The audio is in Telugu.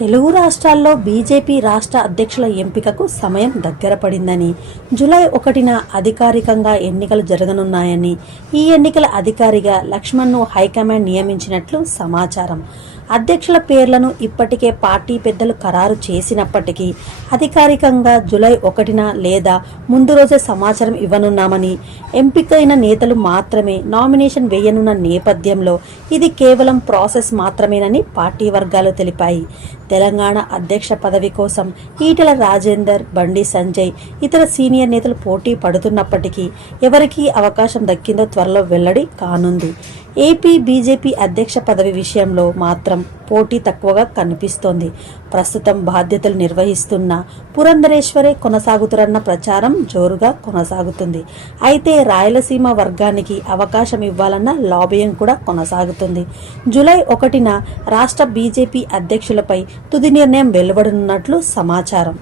తెలుగు రాష్ట్రాల్లో బీజేపీ రాష్ట్ర అధ్యక్షుల ఎంపికకు సమయం దగ్గర పడిందని, జూలై 1న అధికారికంగా ఎన్నికలు జరగనున్నాయని, ఈ ఎన్నికల అధికారిగా లక్ష్మణ్ను హైకమాండ్ నియమించినట్లు సమాచారం. అధ్యక్షుల పేర్లను ఇప్పటికే పార్టీ పెద్దలు ఖరారు చేసినప్పటికీ అధికారికంగా జూలై 1న లేదా ముందు రోజే సమాచారం ఇవ్వనున్నామని, ఎంపికైన నేతలు మాత్రమే నామినేషన్ వేయనున్న నేపథ్యంలో ఇది కేవలం ప్రాసెస్ మాత్రమేనని పార్టీ వర్గాలు తెలిపాయి. తెలంగాణ అధ్యక్ష పదవి కోసం ఈటెల రాజేందర్, బండి సంజయ్, ఇతర సీనియర్ నేతలు పోటీ పడుతున్నప్పటికీ ఎవరికి అవకాశం దక్కిందో త్వరలో వెల్లడి కానుంది. ఏపీ బీజేపీ అధ్యక్ష పదవి విషయంలో మాత్రం పోటీ తక్కువగా కనిపిస్తోంది. ప్రస్తుతం బాధ్యతలు నిర్వహిస్తున్న పురంధరేశ్వరే కొనసాగుతారన్న ప్రచారం జోరుగా కొనసాగుతుంది. అయితే రాయలసీమ వర్గానికి అవకాశం ఇవ్వాలన్న లాబియింగ్ కూడా కొనసాగుతుంది. జూలై 1న రాష్ట్ర బీజేపీ అధ్యక్షులపై తుది నిర్ణయం వెలువడనున్నట్లు సమాచారం.